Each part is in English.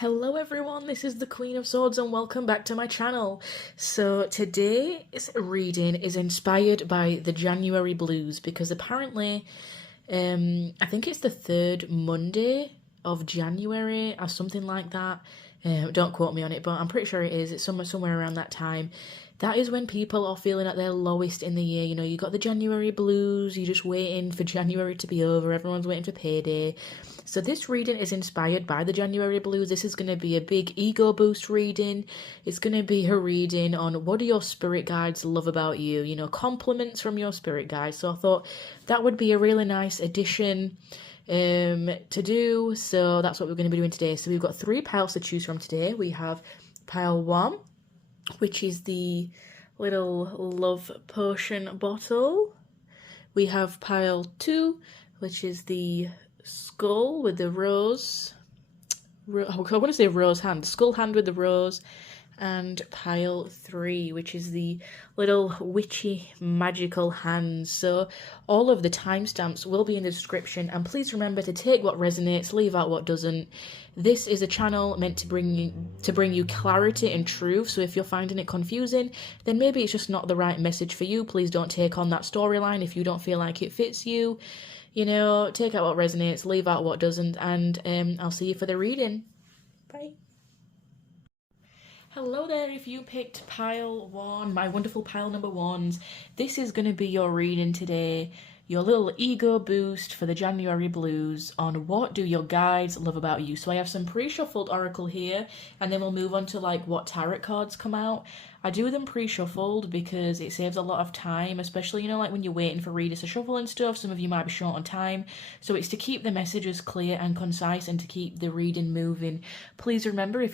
Hello everyone, this is the Queen of Swords and welcome back to my channel. So today's reading is inspired by the January blues because apparently I think it's the third Monday of January or something like that. Don't quote me on it, but I'm pretty sure it is. It's somewhere around that time. That is when people are feeling at their lowest in the year. You know, you got the January blues, you're just waiting for January to be over, everyone's waiting for payday. So this reading is inspired by the January blues. This is going to be a big ego boost reading. It's going to be a reading on what do your spirit guides love about you, you know, compliments from your spirit guides. So I thought that would be a really nice addition to do. So that's what we're going to be doing today. So we've got 3 piles to choose from today. We have pile 1, which is the little love potion bottle. We have pile 2, which is the skull with the rose. I want to say rose hand. Skull hand with the rose. And pile 3, which is the little witchy magical hands. So all of the timestamps will be in the description, and please remember to take what resonates, leave out what doesn't. This is a channel meant to bring you clarity and truth, so if you're finding it confusing, then maybe it's just not the right message for you. Please don't take on that storyline if you don't feel like it fits you. You know, take out what resonates, leave out what doesn't, and I'll see you for the reading. Bye. Hello there, if you picked pile 1, my wonderful pile number 1s, this is going to be your reading today, your little ego boost for the January blues on what do your guides love about you. So I have some pre-shuffled oracle here, and then we'll move on to like what tarot cards come out. I do them pre-shuffled because it saves a lot of time, especially, you know, like when you're waiting for readers to shuffle and stuff, some of you might be short on time. So it's to keep the messages clear and concise and to keep the reading moving. Please remember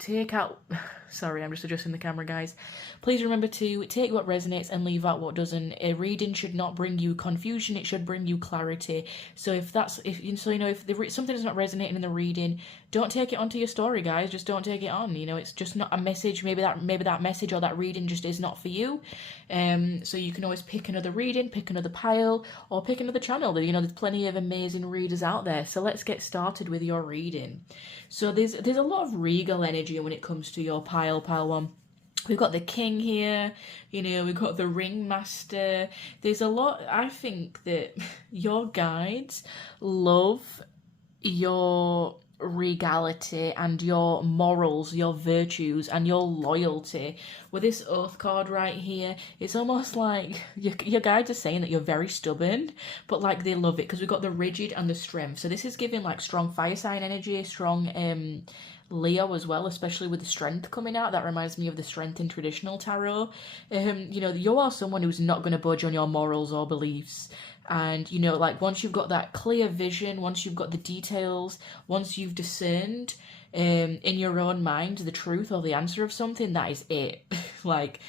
take out, sorry, I'm just adjusting the camera, guys. Please remember to take what resonates and leave out what doesn't. A reading should not bring you confusion, it should bring you clarity. So if something is not resonating in the reading, don't take it onto your story, guys. Just don't take it on. You know, it's just not a message. Maybe that message or that reading just is not for you. So you can always pick another reading, pick another pile, or pick another channel. You know, there's plenty of amazing readers out there. So let's get started with your reading. So there's a lot of regal energy when it comes to your pile 1. We've got the king here, you know, we've got the ringmaster. There's a lot. I think that your guides love your regality and your morals, your virtues and your loyalty. With this oath card right here, it's almost like your guides are saying that you're very stubborn, but like they love it because we've got the rigid and the strength. So this is giving like strong fire sign energy, strong Leo as well, especially with the strength coming out. That reminds me of the strength in traditional tarot. You know, you are someone who's not going to budge on your morals or beliefs. And, you know, like once you've got that clear vision, once you've got the details, once you've discerned in your own mind the truth or the answer of something, that is it. Like,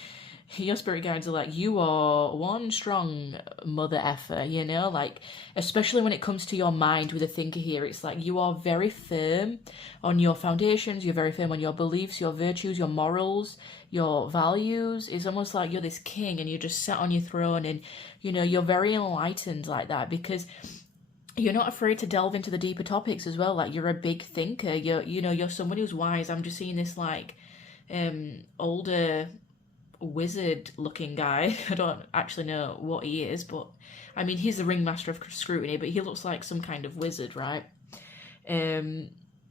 your spirit guides are like, you are one strong mother effer, you know, like, especially when it comes to your mind with a thinker here, it's like you are very firm on your foundations, you're very firm on your beliefs, your virtues, your morals, your values. It's almost like you're this king and you're just sat on your throne and, you know, you're very enlightened like that because you're not afraid to delve into the deeper topics as well. Like, you're a big thinker, you're someone who's wise. I'm just seeing this like older wizard looking guy. I don't actually know what he is, but I mean, he's the ringmaster of scrutiny, but he looks like some kind of wizard, right?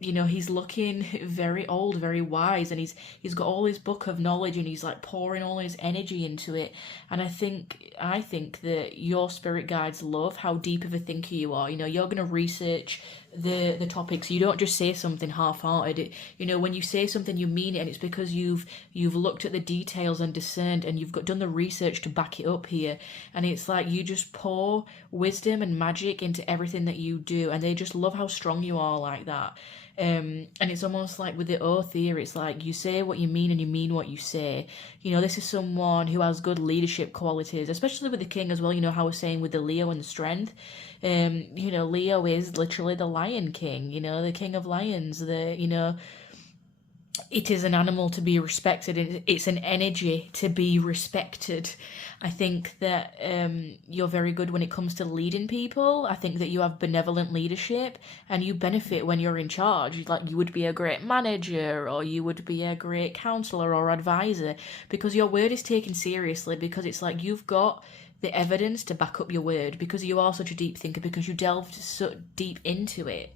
You know, he's looking very old, very wise, and he's got all his book of knowledge and he's like pouring all his energy into it. And I think that your spirit guides love how deep of a thinker you are. You know, you're going to research the topics. You don't just say something half-hearted. You know, when you say something, you mean it, and it's because you've looked at the details and discerned, and you've done the research to back it up here. And it's like you just pour wisdom and magic into everything that you do, and they just love how strong you are like that. And it's almost like with the oath here, it's like you say what you mean and you mean what you say. You know, this is someone who has good leadership qualities, especially with the king as well. You know how I was saying with the Leo and the strength. You know, Leo is literally the lion king, you know, the king of lions, it is an animal to be respected. It's an energy to be respected. I think that you're very good when it comes to leading people. I think that you have benevolent leadership and you benefit when you're in charge. Like, you would be a great manager, or you would be a great counselor or advisor, because your word is taken seriously, because it's like you've got the evidence to back up your word, because you are such a deep thinker, because you delved so deep into it.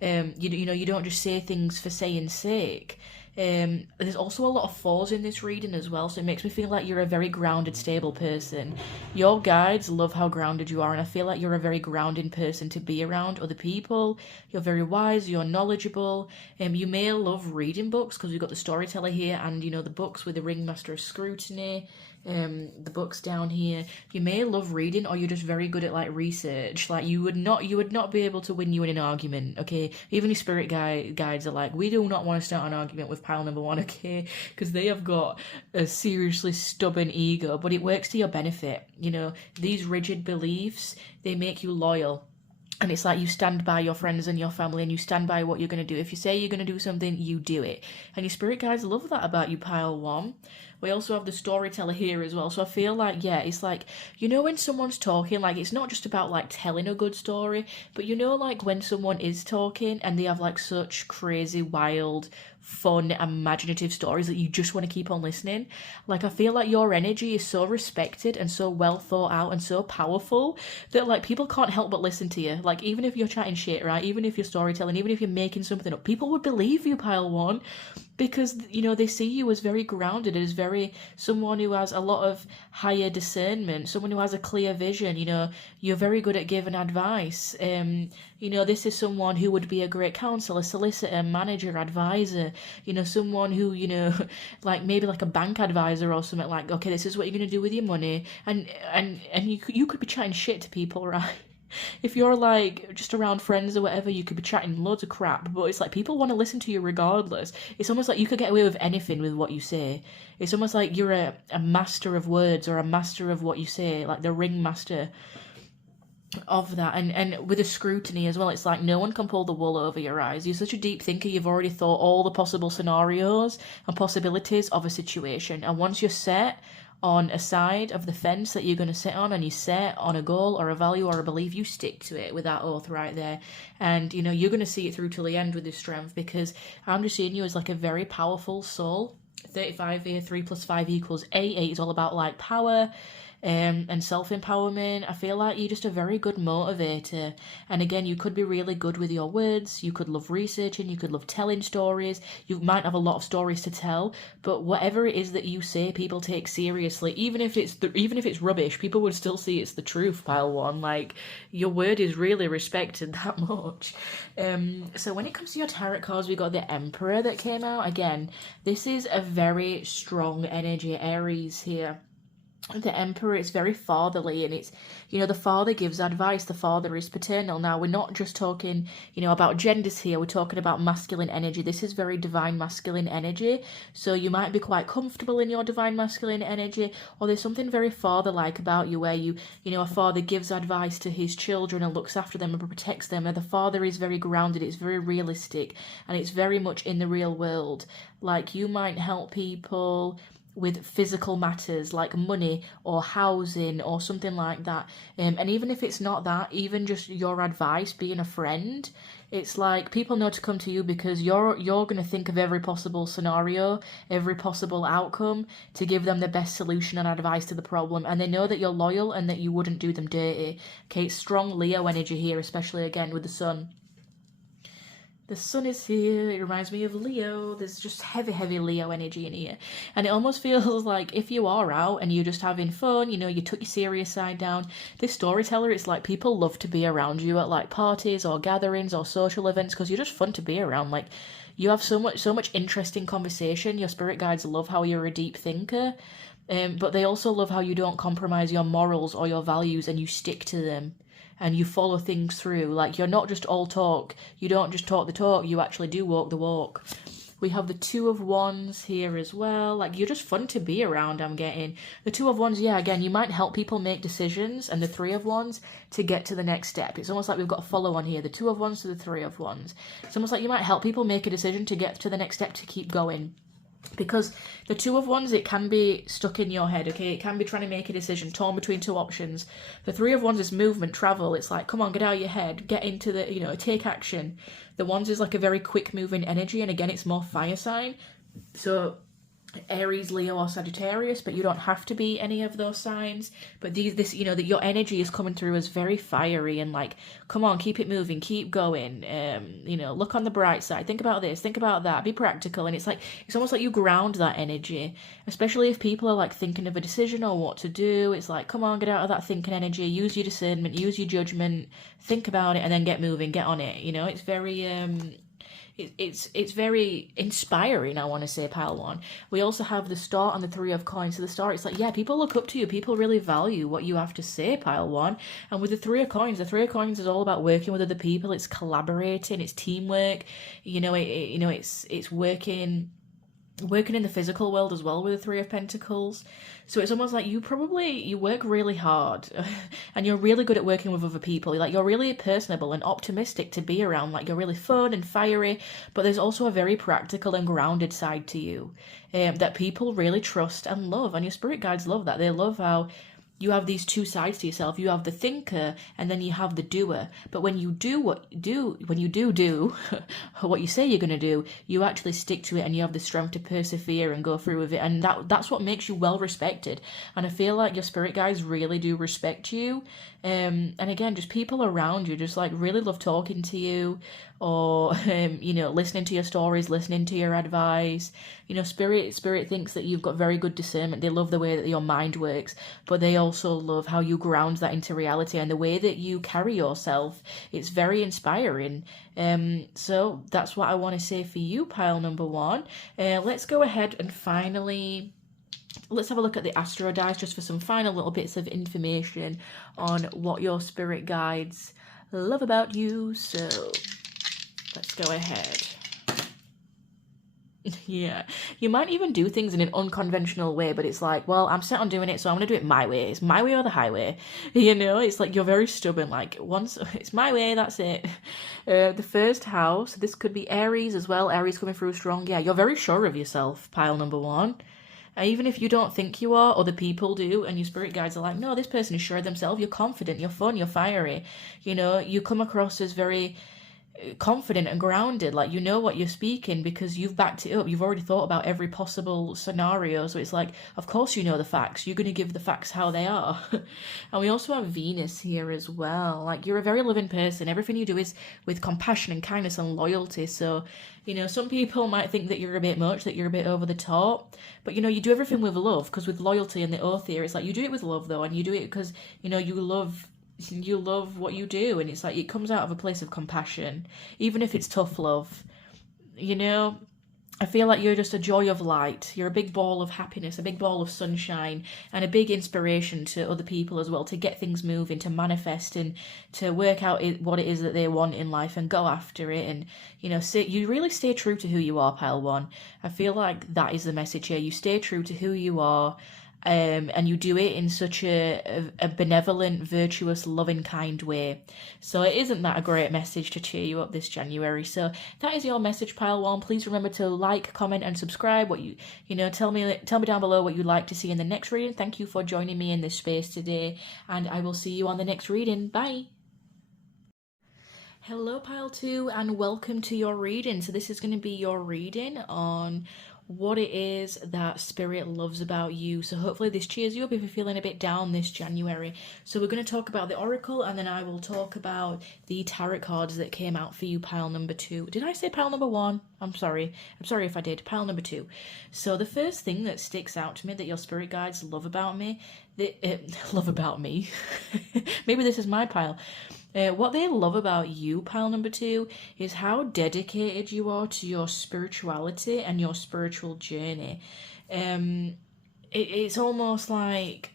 You don't just say things for saying's sake. There's also a lot of fours in this reading as well, so it makes me feel like you're a very grounded, stable person. Your guides love how grounded you are, and I feel like you're a very grounding person to be around other people. You're very wise, you're knowledgeable. You may love reading books, because we've got the storyteller here, and the books with the ringmaster of scrutiny. The books down here. You may love reading, or you're just very good at like research. Like, you would not be able to win you in an argument, okay? Even your spirit guides are like, we do not want to start an argument with pile number one, okay? Because they have got a seriously stubborn ego, but it works to your benefit. These rigid beliefs, they make you loyal. And it's like you stand by your friends and your family, and you stand by what you're going to do. If you say you're going to do something, you do it. And your spirit guides love that about you, pile one. We also have the storyteller here as well. So I feel like, yeah, it's like, when someone's talking, like, it's not just about like telling a good story, but like when someone is talking and they have like such crazy, wild, fun, imaginative stories that you just want to keep on listening. Like, I feel like your energy is so respected and so well thought out and so powerful that like people can't help but listen to you. Like, even if you're chatting shit, right? Even if you're storytelling, even if you're making something up, people would believe you, pile one, because they see you as very grounded, as very someone who has a lot of higher discernment, someone who has a clear vision. You're very good at giving advice. This is someone who would be a great counselor, solicitor, manager, advisor. Someone who like maybe like a bank advisor or something. Like, okay, this is what you're gonna do with your money, and you could be chatting shit to people, right? If you're like just around friends or whatever, you could be chatting loads of crap, but it's like people want to listen to you regardless. It's almost like you could get away with anything with what you say. It's almost like you're a master of words, or a master of what you say, like the ringmaster of that. And with the scrutiny as well, it's like no one can pull the wool over your eyes. You're such a deep thinker, you've already thought all the possible scenarios and possibilities of a situation, and once you're set on a side of the fence that you're going to sit on, and you set on a goal or a value or a belief, you stick to it with that oath right there. And you're going to see it through till the end with this strength, because I'm just seeing you as like a very powerful soul. 35 here, 3 + 5 = 8. 8 is all about like power and self-empowerment. I feel like you're just a very good motivator. And again, you could be really good with your words. You could love researching. You could love telling stories. You might have a lot of stories to tell, but whatever it is that you say, people take seriously. Even if it's rubbish, people would still see it's the truth, pile one. Like, your word is really respected that much. So when it comes to your tarot cards, we got the Emperor that came out. Again, this is a very strong energy, Aries here. The Emperor is very fatherly, and it's, the father gives advice, the father is paternal. Now, we're not just talking, about genders here, we're talking about masculine energy. This is very divine masculine energy, so you might be quite comfortable in your divine masculine energy, or there's something very father-like about you, where a father gives advice to his children and looks after them and protects them, and the father is very grounded, it's very realistic, and it's very much in the real world. Like, you might help people with physical matters like money or housing or something like that, and even if it's not that, even just your advice, being a friend, it's like people know to come to you because you're going to think of every possible scenario, every possible outcome, to give them the best solution and advice to the problem, and they know that you're loyal and that you wouldn't do them dirty. Okay, it's strong Leo energy here, especially again with the sun. The sun is here. It reminds me of Leo. There's just heavy Leo energy in here. And it almost feels like if you are out and you're just having fun, you took your serious side down, this storyteller, it's like people love to be around you at like parties or gatherings or social events, because you're just fun to be around. Like, you have so much interesting conversation. Your spirit guides love how you're a deep thinker, but they also love how you don't compromise your morals or your values, and you stick to them. And you follow things through. Like, you're not just all talk. You don't just talk the talk. You actually do walk the walk. We have the Two of Wands here as well. Like, you're just fun to be around, I'm getting. The Two of Wands, yeah, again, you might help people make decisions, and the Three of Wands to get to the next step. It's almost like we've got a follow on here, the Two of Wands to the Three of Wands. It's almost like you might help people make a decision to get to the next step, to keep going. Because the Two of Wands, it can be stuck in your head, okay? It can be trying to make a decision, torn between two options. The Three of Wands is movement, travel. It's like, come on, get out of your head, get into the, take action. The Wands is like a very quick moving energy, and again, it's more fire sign. So Aries, Leo, or Sagittarius, but you don't have to be any of those signs. But that your energy is coming through as very fiery and like, come on, keep it moving, keep going. Look on the bright side. Think about this, think about that. Be practical. And it's like, it's almost like you ground that energy, especially if people are like thinking of a decision or what to do. It's like, come on, get out of that thinking energy. Use your discernment, use your judgment. Think about it, and then get moving, get on it. It's very It's very inspiring, I want to say, pile one. We also have the Star and the Three of Coins. So the Star, it's like, yeah, people look up to you. People really value what you have to say, pile one. And with the Three of Coins is all about working with other people. It's collaborating. It's teamwork. It's working in the physical world as well with the Three of Pentacles. So it's almost like you work really hard and you're really good at working with other people. Like, you're really personable and optimistic to be around. Like, you're really fun and fiery, but there's also a very practical and grounded side to you that people really trust and love. And your spirit guides love that. They love how you have these two sides to yourself. You have the thinker, and then you have the doer. But when you do what you say you're going to do, you actually stick to it, and you have the strength to persevere and go through with it. And that's what makes you well respected. And I feel like your spirit guides really do respect you. And again, just people around you just like really love talking to you, or listening to your stories, listening to your advice. Spirit thinks that you've got very good discernment. They love the way that your mind works, but they also love how you ground that into reality and the way that you carry yourself. It's very inspiring. So that's what I want to say for you, pile number one. Let's go ahead and finally, let's have a look at the Astro dice just for some final little bits of information on what your spirit guides love about you. So let's go ahead. Yeah, you might even do things in an unconventional way, but it's like, well, I'm set on doing it, so I'm gonna do it my way. It's my way or the highway. It's like you're very stubborn. Like, once it's my way, that's it. The first house, this could be Aries as well. Aries coming through strong. Yeah, you're very sure of yourself, pile number one. Even if you don't think you are, other people do, and your spirit guides are like, no, this person is sure of themselves. You're confident, you're fun, you're fiery. You come across as very confident and grounded, like you know what you're speaking because you've backed it up. You've already thought about every possible scenario, so it's like, of course you know the facts. You're going to give the facts how they are. And we also have Venus here as well. Like, you're a very loving person. Everything you do is with compassion and kindness and loyalty. So some people might think that you're a bit much, that you're a bit over the top, but you do everything with love, because with loyalty and the oath here, it's like you do it with love though, and you do it because you love what you do, and it's like it comes out of a place of compassion, even if it's tough love. I feel like you're just a joy of light. You're a big ball of happiness, a big ball of sunshine, and a big inspiration to other people as well, to get things moving, to manifest, and to work out what it is that they want in life and go after it. And you really stay true to who you are, pile one. I feel like that is the message here. You stay true to who you are. And you do it in such a benevolent, virtuous, loving, kind way. So isn't that a great message to cheer you up this January? So that is your message, pile one. Please remember to like, comment, and subscribe. What tell me down below what you'd like to see in the next reading. Thank you for joining me in this space today, and I will see you on the next reading. Bye. Hello, pile two, and welcome to your reading. So this is going to be your reading on what it is that spirit loves about you. So hopefully this cheers you up if you're feeling a bit down this January. So we're going to talk about the oracle, and then I will talk about the tarot cards that came out for you, pile number two. Did I say pile number one? I'm sorry if I did. Pile number two. So the first thing that sticks out to me that your spirit guides love about me, maybe this is my pile. What they love about you, pile number two, is how dedicated you are to your spirituality and your spiritual journey. It's almost like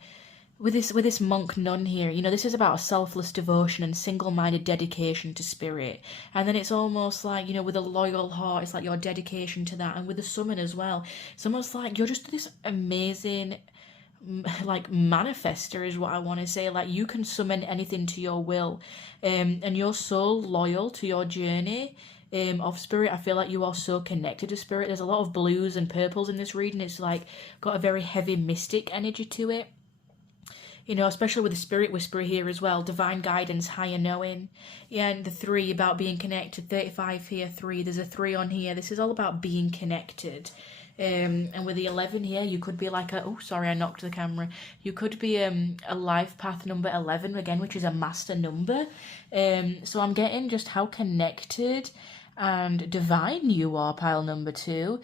with this monk nun here, you know, this is about a selfless devotion and single-minded dedication to spirit. And then it's almost like, you know, with a loyal heart, it's like your dedication to that. And with the summon as well, it's almost like you're just this amazing, like, manifester is what I want to say. Like, you can summon anything to your will, and you're so loyal to your journey of spirit. I feel like you are so connected to spirit. There's a lot of blues and purples in this reading. It's like got a very heavy mystic energy to it. You know, especially with the spirit whisperer here as well, divine guidance, higher knowing. Yeah, and the 3 about being connected, 35 here, 3, there's a 3 on here. This is all about being connected. And with the 11 here, you could be like oh, sorry, I knocked the camera. You could be a life path number 11 again, which is a master number. So I'm getting just how connected and divine you are, pile number 2.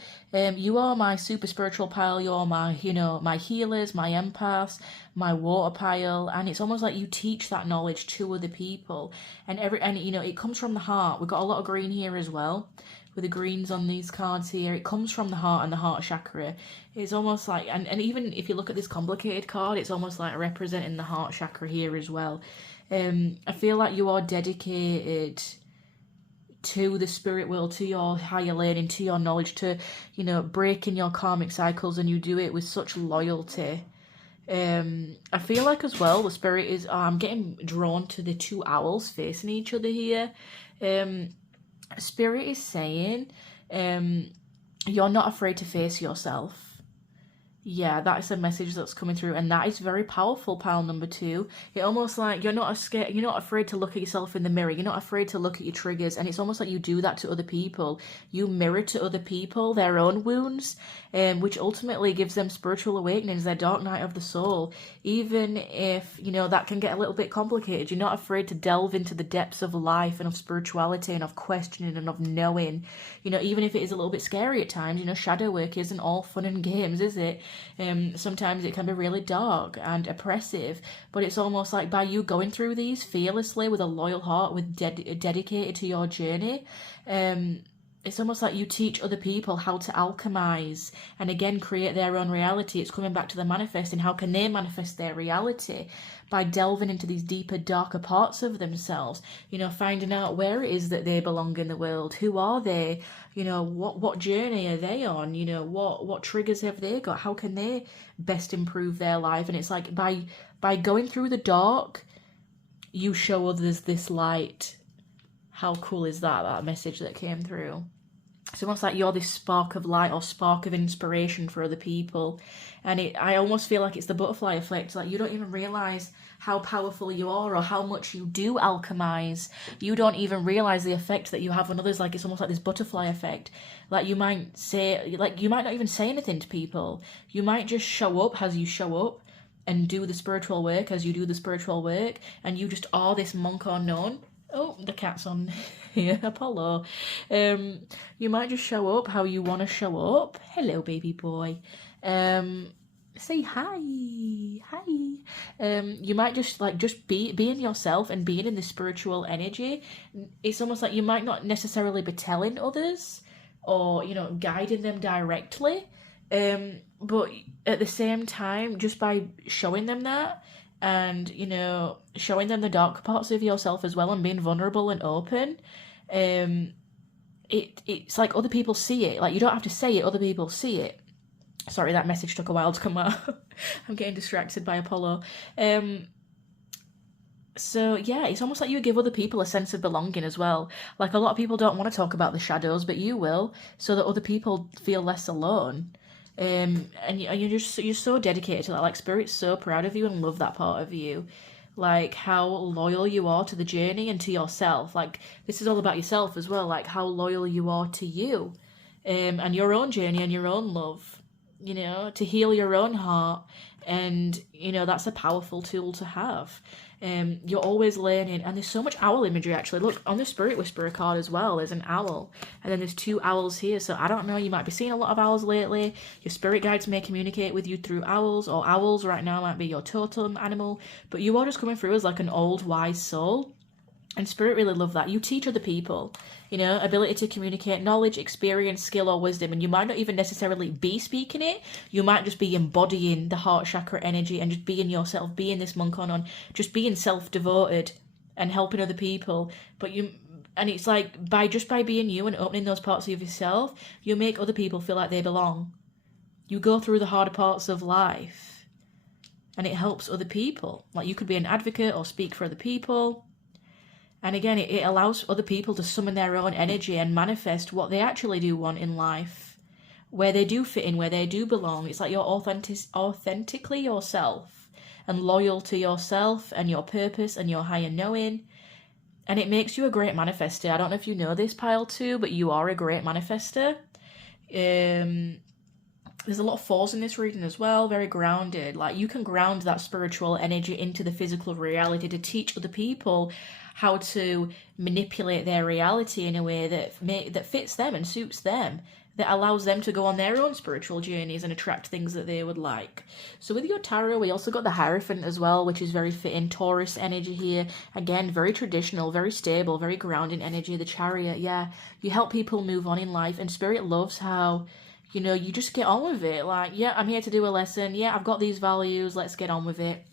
You are my super spiritual pile. You're my, you know, my healers, my empaths, my water pile, and it's almost like you teach that knowledge to other people. And you know, it comes from the heart. We've got a lot of green here as well, with the greens on these cards here. It comes from the heart and the heart chakra. It's almost like, and even if you look at this complicated card, it's almost like representing the heart chakra here as well. I feel like you are dedicated to the spirit world, to your higher learning, to your knowledge, to, you know, breaking your karmic cycles, and you do it with such loyalty. I feel like as well the spirit is, I'm getting drawn to the 2 owls facing each other here. Spirit is saying, you're not afraid to face yourself. Yeah, that is a message that's coming through, and that is very powerful, pile number 2. It almost like you're not afraid to look at yourself in the mirror. You're not afraid to look at your triggers, and it's almost like you do that to other people. You mirror to other people their own wounds, which ultimately gives them spiritual awakenings, their dark night of the soul. Even if, you know, that can get a little bit complicated, you're not afraid to delve into the depths of life and of spirituality and of questioning and of knowing. You know, even if it is a little bit scary at times, you know, shadow work isn't all fun and games, is it? Sometimes it can be really dark and oppressive, but it's almost like by you going through these fearlessly with a loyal heart, with dedicated to your journey, it's almost like you teach other people how to alchemize and again create their own reality. It's coming back to the manifesting. How can they manifest their reality? By delving into these deeper, darker parts of themselves, you know, finding out where it is that they belong in the world. Who are they? You know, what journey are they on? You know, what triggers have they got? How can they best improve their life? And it's like by going through the dark, you show others this light. How cool is that message that came through? It's almost like you're this spark of light or spark of inspiration for other people. And I almost feel like it's the butterfly effect. Like, you don't even realise how powerful you are or how much you do alchemize. You don't even realise the effect that you have on others. Like, it's almost like this butterfly effect. Like, you might not even say anything to people. You might just show up as you show up and do the spiritual work as you do the spiritual work. And you just are this monk or nun. Oh, the cat's on here, Apollo. You might just show up how you want to show up. Hello, baby boy. Say hi. You might just being yourself and being in the spiritual energy. It's almost like you might not necessarily be telling others or, you know, guiding them directly. But at the same time, just by showing them that, and, you know, showing them the dark parts of yourself as well and being vulnerable and open, it's like other people see it. Like, you don't have to say it, other people see it. Sorry, that message took a while to come out. I'm getting distracted by Apollo. So, yeah, it's almost like you give other people a sense of belonging as well. Like, a lot of people don't want to talk about the shadows, but you will, so that other people feel less alone. And you're so dedicated to that. Like, Spirit's so proud of you and love that part of you. Like, how loyal you are to the journey and to yourself. Like, this is all about yourself as well. Like, how loyal you are to you, and your own journey and your own love, you know, to heal your own heart. And, you know, that's a powerful tool to have. You're always learning, and there's so much owl imagery actually. Look, on the Spirit Whisperer card as well, there's an owl, and then there's 2 owls here. So I don't know, you might be seeing a lot of owls lately. Your spirit guides may communicate with you through owls, or owls right now might be your totem animal, but you are just coming through as like an old wise soul. And Spirit really love that. You teach other people, you know, ability to communicate knowledge, experience, skill, or wisdom. And you might not even necessarily be speaking it. You might just be embodying the heart chakra energy and just being yourself, being this monk on, just being self-devoted and helping other people. And it's like, by being you and opening those parts of yourself, you make other people feel like they belong. You go through the harder parts of life and it helps other people. Like, you could be an advocate or speak for other people. And again, it allows other people to summon their own energy and manifest what they actually do want in life, where they do fit in, where they do belong. It's like you're authentically yourself and loyal to yourself and your purpose and your higher knowing. And it makes you a great manifester. I don't know if you know this, Pile 2, but you are a great manifester. There's a lot of fours in this reading as well, very grounded. Like, you can ground that spiritual energy into the physical reality to teach other people how to manipulate their reality in a way that fits them and suits them, that allows them to go on their own spiritual journeys and attract things that they would like. So with your tarot, we also got the Hierophant as well, which is very fitting. Taurus energy here. Again, very traditional, very stable, very grounding energy. The Chariot, yeah. You help people move on in life, and Spirit loves how, you know, you just get on with it. Like, yeah, I'm here to do a lesson. Yeah, I've got these values. Let's get on with it.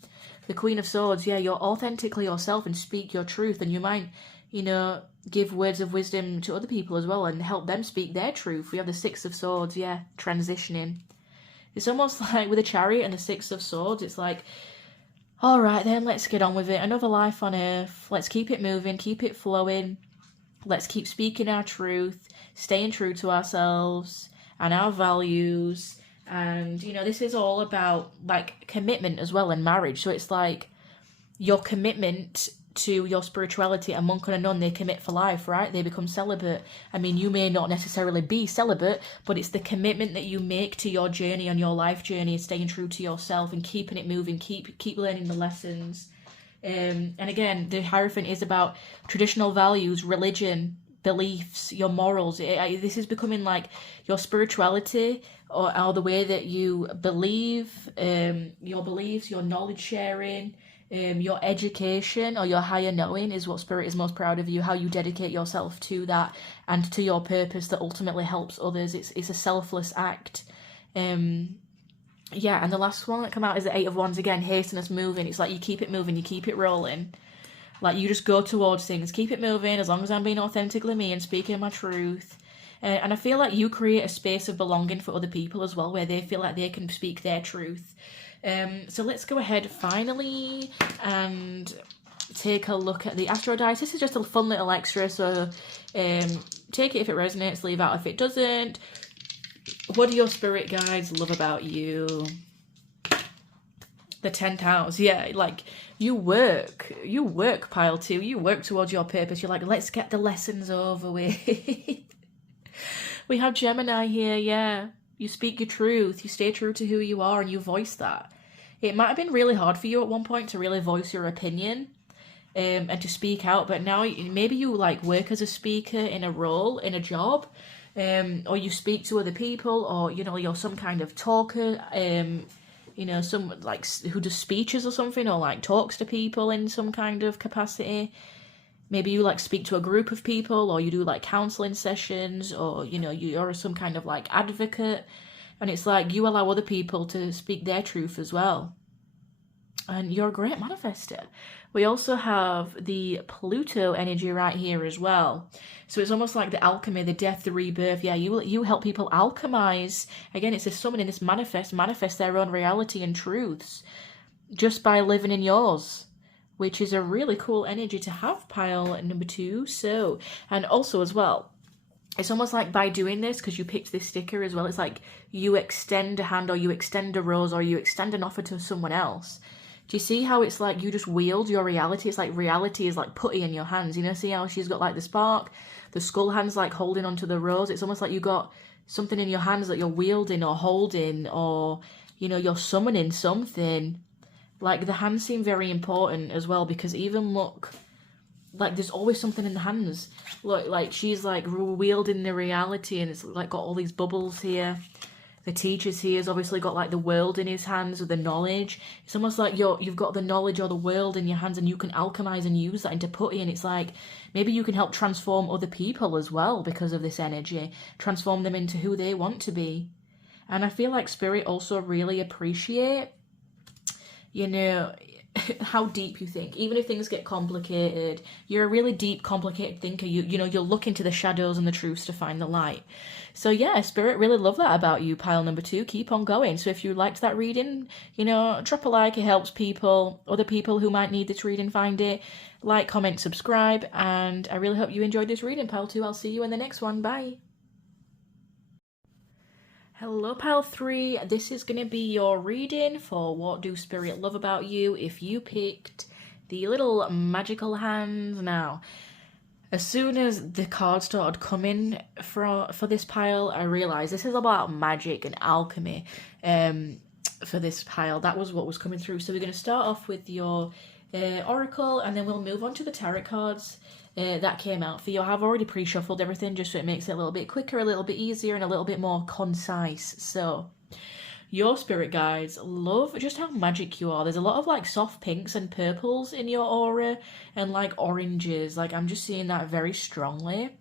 The Queen of Swords, yeah, you're authentically yourself and speak your truth. And you might, you know, give words of wisdom to other people as well and help them speak their truth. We have the Six of Swords, yeah, transitioning. It's almost like with the Chariot and the Six of Swords, it's like, all right then, let's get on with it. Another life on Earth. Let's keep it moving, keep it flowing. Let's keep speaking our truth, staying true to ourselves and our values. And, you know, this is all about, like, commitment as well in marriage. So it's like your commitment to your spirituality. A monk and a nun, they commit for life, right? They become celibate. I mean, you may not necessarily be celibate, but it's the commitment that you make to your journey and your life journey, staying true to yourself and keeping it moving, keep learning the lessons. And again, the Hierophant is about traditional values, religion, beliefs, your morals. This is becoming like your spirituality or the way that you believe, your beliefs, your knowledge sharing, your education or your higher knowing is what Spirit is most proud of you, how you dedicate yourself to that and to your purpose that ultimately helps others. It's a selfless act. Yeah, and the last one that come out is the Eight of Wands again, hasten us moving. It's like you keep it moving, you keep it rolling. Like, you just go towards things, keep it moving, as long as I'm being authentically me and speaking my truth. And I feel like you create a space of belonging for other people as well, where they feel like they can speak their truth. So let's go ahead finally and take a look at the Astro Dice. This is just a fun little extra, so take it if it resonates, leave out if it doesn't. What do your spirit guides love about you? The 10th house, yeah, like you work, Pile 2, you work towards your purpose. You're like, let's get the lessons over with. We have Gemini here, yeah. You speak your truth, you stay true to who you are, and you voice that. It might have been really hard for you at one point to really voice your opinion and to speak out, but now maybe you like work as a speaker in a role, in a job, or you speak to other people, or, you know, you're some kind of talker, you know, some like who does speeches or something, or like talks to people in some kind of capacity. Maybe you like speak to a group of people, or you do like counseling sessions, or, you know, you're some kind of like advocate, and it's like you allow other people to speak their truth as well. And you're a great manifester. We also have the Pluto energy right here as well. So it's almost like the alchemy, the death, the rebirth. Yeah, you help people alchemize. Again, it's a summoning, this manifest their own reality and truths just by living in yours, which is a really cool energy to have, Pile number 2. So, and also as well, it's almost like by doing this, because you picked this sticker as well, it's like you extend a hand, or you extend a rose, or you extend an offer to someone else. Do you see how it's like you just wield your reality? It's like reality is like putty in your hands. You know, see how she's got like the spark, the skull hand's like holding onto the rose. It's almost like you got something in your hands that you're wielding or holding, or, you know, you're summoning something. Like, the hands seem very important as well, because even look, like, there's always something in the hands. Look, like, she's like wielding the reality, and it's like got all these bubbles here. The teacher's here has obviously got like the world in his hands with the knowledge. It's almost like you've got the knowledge or the world in your hands and you can alchemize and use that into putty. And it's like maybe you can help transform other people as well because of this energy, transform them into who they want to be. And I feel like Spirit also really appreciate, you know, how deep you think. Even if things get complicated, you're a really deep, complicated thinker. You know, you'll look into the shadows and the truths to find the light. So yeah, Spirit really love that about you, pile number 2. Keep on going. So if you liked that reading, you know, drop a like. It helps people, other people who might need this reading, find it. Like, comment, subscribe, and I really hope you enjoyed this reading, pile 2. I'll see you in the next one. Bye. Hello, pile 3. This is going to be your reading for What Do Spirit Love About You if you picked the little magical hands. Now, as soon as the cards started coming for this pile, I realised this is about magic and alchemy for this pile. That was what was coming through. So we're going to start off with your oracle, and then we'll move on to the tarot cards that came out for you. I've already pre-shuffled everything just so it makes it a little bit quicker, a little bit easier, and a little bit more concise. So your spirit guides love just how magic you are. There's a lot of like soft pinks and purples in your aura and like oranges. Like I'm just seeing that very strongly.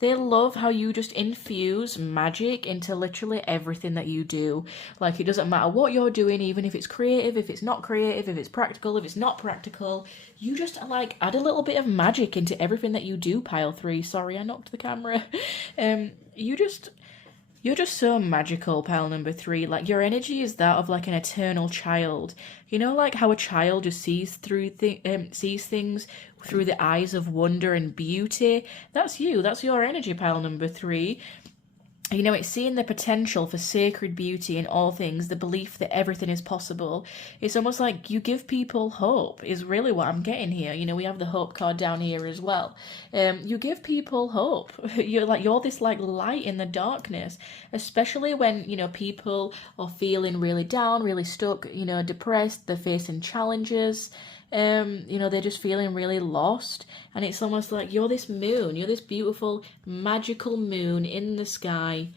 They love how you just infuse magic into literally everything that you do. Like it doesn't matter what you're doing, even if it's creative, if it's not creative, if it's practical, if it's not practical. You just like add a little bit of magic into everything that you do, pile 3. Sorry, I knocked the camera. You're just so magical, pile number 3. Like, your energy is that of, like, an eternal child. You know, like, how a child just sees things through the eyes of wonder and beauty? That's you. That's your energy, pile number 3. You know, it's seeing the potential for sacred beauty in all things, the belief that everything is possible. It's almost like you give people hope, is really what I'm getting here. You know, we have the hope card down here as well. You give people hope. You're this like light in the darkness, especially when, you know, people are feeling really down, really stuck, you know, depressed, they're facing challenges. You know, they're just feeling really lost, and it's almost like you're this moon, you're this beautiful magical moon in the sky,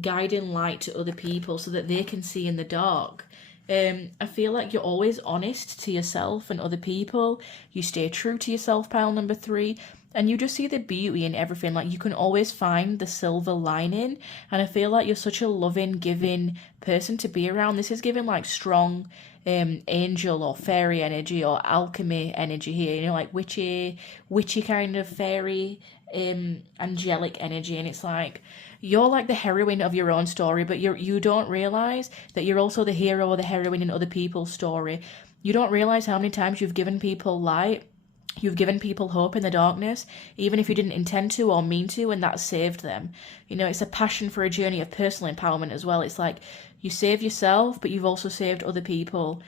guiding light to other people so that they can see in the dark. I feel like you're always honest to yourself and other people. You stay true to yourself, pile number 3, and you just see the beauty in everything. Like, you can always find the silver lining, and I feel like you're such a loving, giving person to be around. This is giving like strong angel or fairy energy or alchemy energy here, you know, like witchy kind of fairy angelic energy. And it's like you're like the heroine of your own story, but you don't realize that you're also the hero or the heroine in other people's story. You don't realize how many times you've given people light, you've given people hope in the darkness, even if you didn't intend to or mean to, and that saved them. You know, it's a passion for a journey of personal empowerment as well. It's like you save yourself, but you've also saved other people.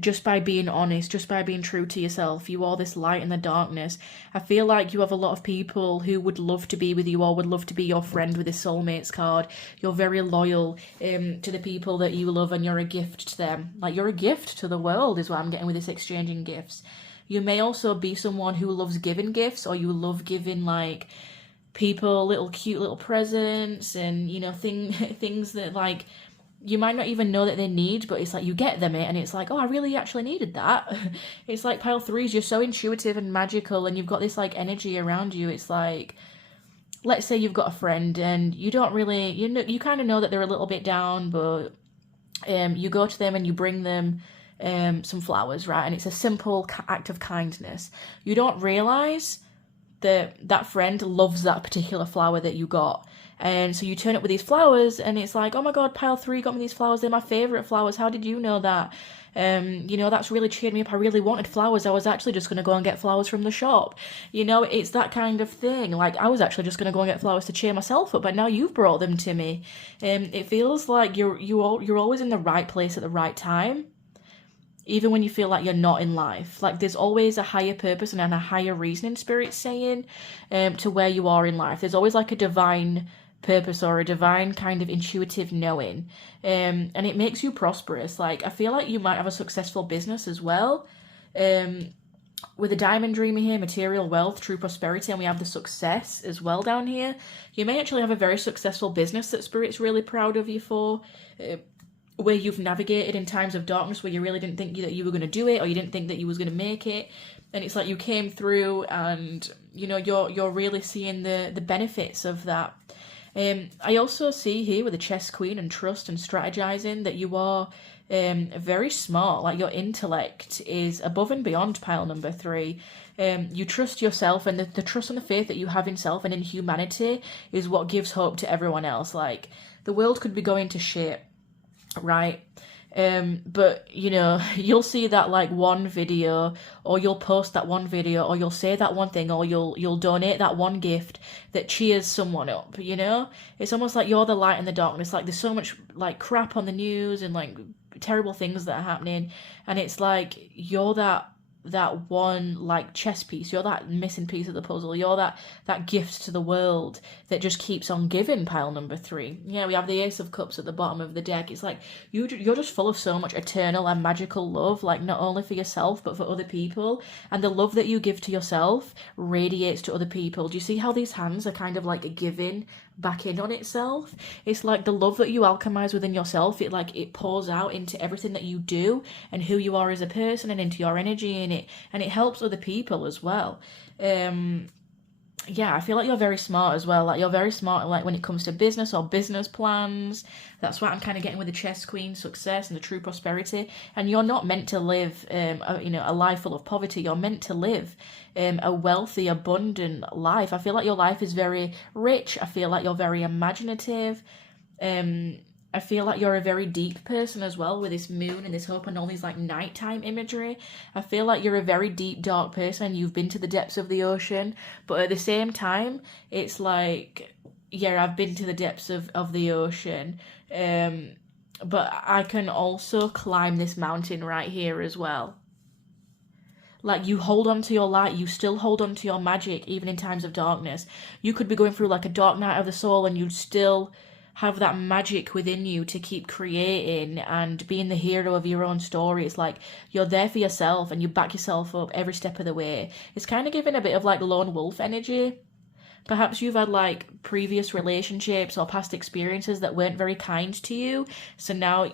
Just by being honest, just by being true to yourself. You are this light in the darkness. I feel like you have a lot of people who would love to be with you or would love to be your friend with a soulmates card. You're very loyal to the people that you love, and you're a gift to them. Like, you're a gift to the world is what I'm getting with this exchanging gifts. You may also be someone who loves giving gifts, or you love giving like people little cute little presents and, you know, things that like you might not even know that they need, but it's like you get them it and it's like, oh, I really actually needed that. It's like pile 3s, you're so intuitive and magical, and you've got this like energy around you. It's like, let's say you've got a friend and you don't really, you kind of know that they're a little bit down, but you go to them and you bring them some flowers, right? And it's a simple act of kindness. You don't realize that friend loves that particular flower that you got, and so you turn up with these flowers and it's like, oh my god, pile 3 got me these flowers, they're my favorite flowers, how did you know that? You know, that's really cheered me up. I really wanted flowers. I was actually just going to go and get flowers from the shop. You know, it's that kind of thing. Like, I was actually just going to go and get flowers to cheer myself up, but now you've brought them to me. It feels like you're always in the right place at the right time, even when you feel like you're not in life. Like, there's always a higher purpose and a higher reasoning, Spirit saying, to where you are in life. There's always like a divine purpose or a divine kind of intuitive knowing, and it makes you prosperous. Like, I feel like you might have a successful business as well. with the diamond dreamer here, material wealth, true prosperity, and we have the success as well down here. You may actually have a very successful business that Spirit's really proud of you for, where you've navigated in times of darkness where you really didn't think that you were going to do it, or you didn't think that you was going to make it. And it's like you came through, and you know you're really seeing the benefits of that. I also see here with the chess queen and trust and strategizing that you are very smart. Like your intellect is above and beyond pile number 3. You trust yourself, and the trust and the faith that you have in self and in humanity is what gives hope to everyone else. Like the world could be going to shit, right? But you know, you'll see that like one video, or you'll post that one video, or you'll say that one thing, or you'll donate that one gift that cheers someone up, you know? It's almost like you're the light in the darkness. Like there's so much like crap on the news and like terrible things that are happening, and it's like you're that one like chess piece, you're that missing piece of the puzzle, you're that gift to the world that just keeps on giving, pile number 3. Yeah, we have the Ace of Cups at the bottom of the deck. It's like you're just full of so much eternal and magical love, like not only for yourself but for other people, and the love that you give to yourself radiates to other people. Do you see how these hands are kind of like giving back in on itself? It's like the love that you alchemize within yourself, it pours out into everything that you do and who you are as a person, and into your energy, and it helps other people as well. Yeah, I feel like you're very smart as well. Like you're very smart like when it comes to business or business plans. That's what I'm kind of getting with the chess queen, success and the true prosperity. And you're not meant to live a life full of poverty. You're meant to live a wealthy, abundant life. I feel like your life is very rich. I feel like you're very imaginative. I feel like you're a very deep person as well, with this moon and this hope and all these like nighttime imagery. I feel like you're a very deep, dark person. You've been to the depths of the ocean, but at the same time, it's like, yeah, I've been to the depths of the ocean, but I can also climb this mountain right here as well. Like you hold on to your light, you still hold on to your magic even in times of darkness. You could be going through like a dark night of the soul, and you'd still have that magic within you to keep creating and being the hero of your own story. It's like you're there for yourself and you back yourself up every step of the way. It's kind of giving a bit of like lone wolf energy. Perhaps you've had like previous relationships or past experiences that weren't very kind to you. So now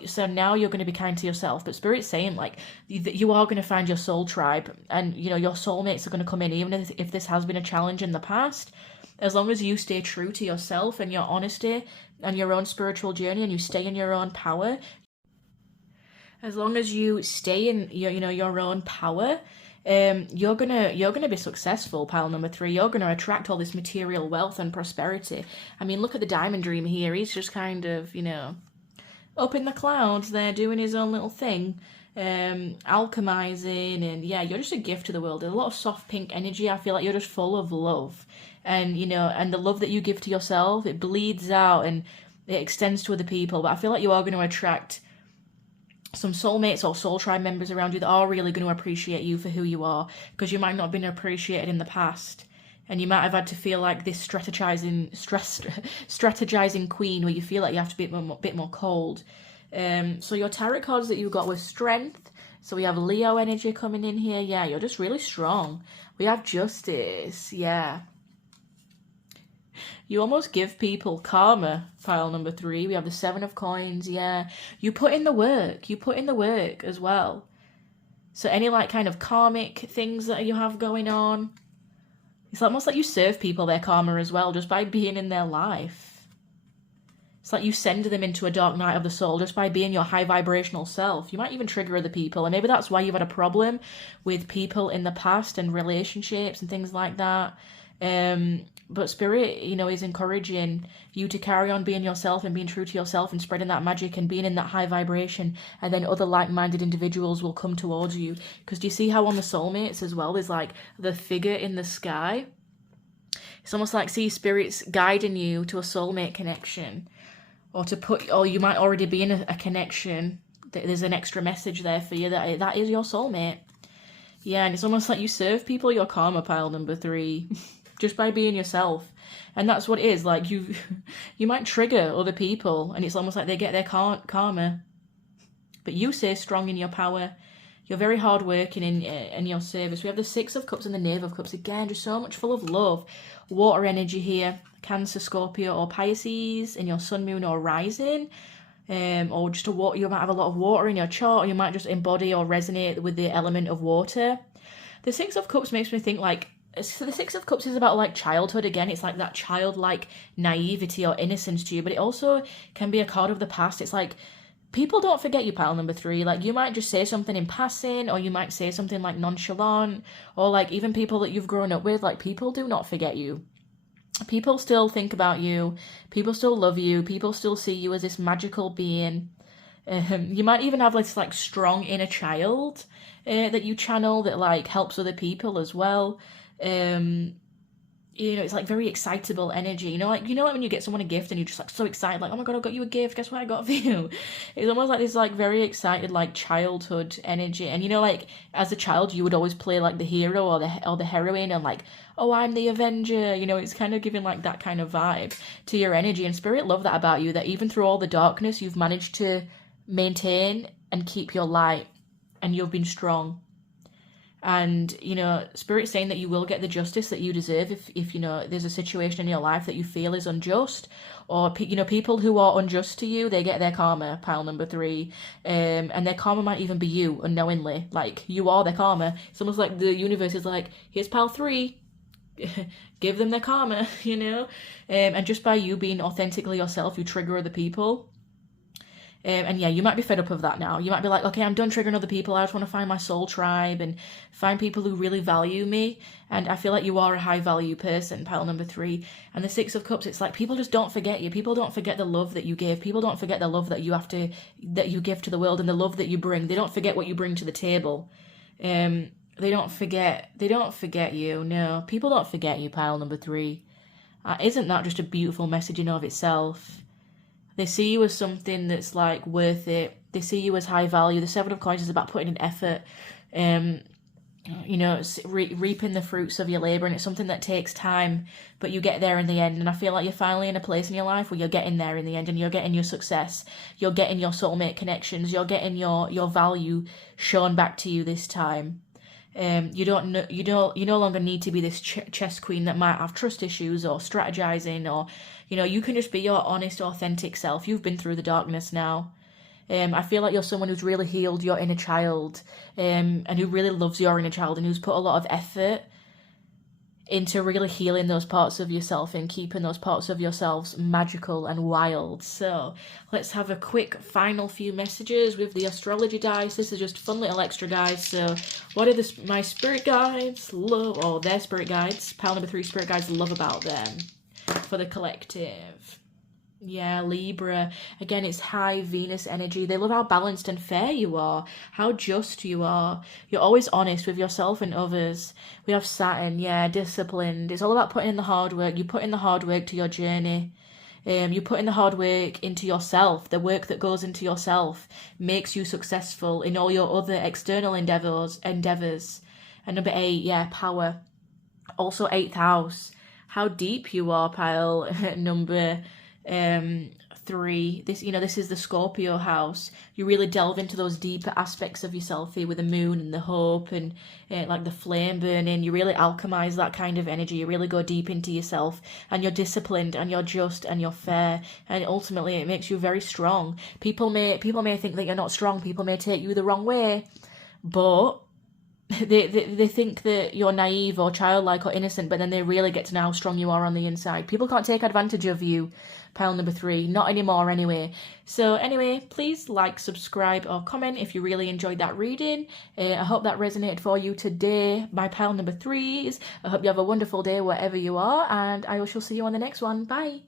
you're going to be kind to yourself. But Spirit's saying like you are going to find your soul tribe, and you know your soulmates are going to come in, even if this has been a challenge in the past. As long as you stay true to yourself and your honesty and your own spiritual journey, and you stay in your own power, as long as you stay in your own power, you're gonna be successful, pile number 3. You're gonna attract all this material wealth and prosperity. I mean, look at the diamond dreamer here. He's just kind of, up in the clouds there doing his own little thing, alchemizing, and yeah, you're just a gift to the world. There's a lot of soft pink energy. I feel like you're just full of love. And and the love that you give to yourself, it bleeds out and it extends to other people. But I feel like you are going to attract some soulmates or soul tribe members around you that are really going to appreciate you for who you are, because you might not have been appreciated in the past, and you might have had to feel like this strategizing queen, where you feel like you have to be a bit more cold. So your tarot cards that you got were strength. So we have Leo energy coming in here. Yeah, you're just really strong. We have justice. Yeah. You almost give people karma, pile number 3. We have the 7 of coins, yeah. You put in the work. You put in the work as well. So any like kind of karmic things that you have going on, it's almost like you serve people their karma as well, just by being in their life. It's like you send them into a dark night of the soul just by being your high vibrational self. You might even trigger other people, and maybe that's why you've had a problem with people in the past and relationships and things like that. But Spirit, is encouraging you to carry on being yourself and being true to yourself and spreading that magic and being in that high vibration, and then other like-minded individuals will come towards you. Because do you see how on the soulmates as well, there's like the figure in the sky? It's almost like, see, Spirit's guiding you to a soulmate connection, or you might already be in a connection. There's an extra message there for you that is your soulmate. Yeah, and it's almost like you serve people your karma, pile number 3. Just by being yourself. And that's what it is. Like you might trigger other people, and it's almost like they get their karma. But you stay strong in your power. You're very hardworking in your service. We have the Six of Cups and the Knave of Cups. Again, just so much full of love. Water energy here. Cancer, Scorpio, or Pisces in your sun, moon, or rising. Or just you might have a lot of water in your chart, or you might just embody or resonate with the element of water. The Six of Cups makes me think like, so the Six of Cups is about like childhood again. It's like that childlike naivety or innocence to you, but it also can be a card of the past. It's like, people don't forget you, pile number 3. Like, you might just say something in passing, or you might say something like nonchalant, or like even people that you've grown up with, like people do not forget you. People still think about you. People still love you. People still see you as this magical being. You might even have this like strong inner child that you channel that like helps other people as well. You know, it's like very excitable energy. You know, like when you get someone a gift and you're just like so excited, like, oh my god, I got you a gift. Guess what I got for you? It's almost like this like very excited like childhood energy. And you know, like as a child, you would always play like the hero or the heroine, and like, oh, I'm the Avenger. You know, it's kind of giving like that kind of vibe to your energy. And Spirit love that about you, that even through all the darkness, you've managed to maintain and keep your light, and you've been strong. And, you know, Spirit's saying that you will get the justice that you deserve if you know, there's a situation in your life that you feel is unjust, or, you know, people who are unjust to you, they get their karma, pile number 3. And their karma might even be you unknowingly. Like, you are their karma. It's almost like the universe is like, here's pile 3. Give them their karma, you know? And just by you being authentically yourself, you trigger other people. And yeah, you might be fed up of that now. You might be like, okay, I'm done triggering other people. I just want to find my soul tribe and find people who really value me. And I feel like you are a high value person, pile number 3. And the Six of Cups, it's like people just don't forget you. People don't forget the love that you give. People don't forget the love that you give to the world, and the love that you bring. They don't forget what you bring to the table. They don't forget you. No, people don't forget you, pile number 3. Isn't that just a beautiful message in of itself? They see you as something that's like worth it. They see you as high value. The Seven of Coins is about putting in effort, you know, reaping the fruits of your labor, and it's something that takes time, but you get there in the end. And I feel like you're finally in a place in your life where you're getting there in the end, and you're getting your success, you're getting your soulmate connections, you're getting your value shown back to you this time. You no longer need to be this chess queen that might have trust issues or strategizing, or, you know, you can just be your honest, authentic self. You've been through the darkness now. I feel like you're someone who's really healed your inner child, and who really loves your inner child, and who's put a lot of effort into really healing those parts of yourself and keeping those parts of yourselves magical and wild. So let's have a quick final few messages with the astrology dice. This is just fun little extra, guys. So what are my spirit guides love, or their spirit guides, pile number 3 spirit guides love about them for the collective? Yeah, Libra. Again, it's high Venus energy. They love how balanced and fair you are, how just you are. You're always honest with yourself and others. We have Saturn, yeah, disciplined. It's all about putting in the hard work. You put in the hard work to your journey. You put in the hard work into yourself. The work that goes into yourself makes you successful in all your other external endeavors. And number 8, yeah, power. Also 8th house. How deep you are, pile number 3. This is the Scorpio house. You really delve into those deeper aspects of yourself here with the moon and the hope and like the flame burning. You really alchemize that kind of energy. You really go deep into yourself, and you're disciplined, and you're just, and you're fair, and ultimately it makes you very strong. People may think that you're not strong. People may take you the wrong way, but they think that you're naive or childlike or innocent, but then they really get to know how strong you are on the inside. People can't take advantage of you, pile number 3. Not anymore, anyway. So anyway, please like, subscribe, or comment if you really enjoyed that reading. I hope that resonated for you today, my pile number 3s. I hope you have a wonderful day wherever you are, and I shall see you on the next one. Bye.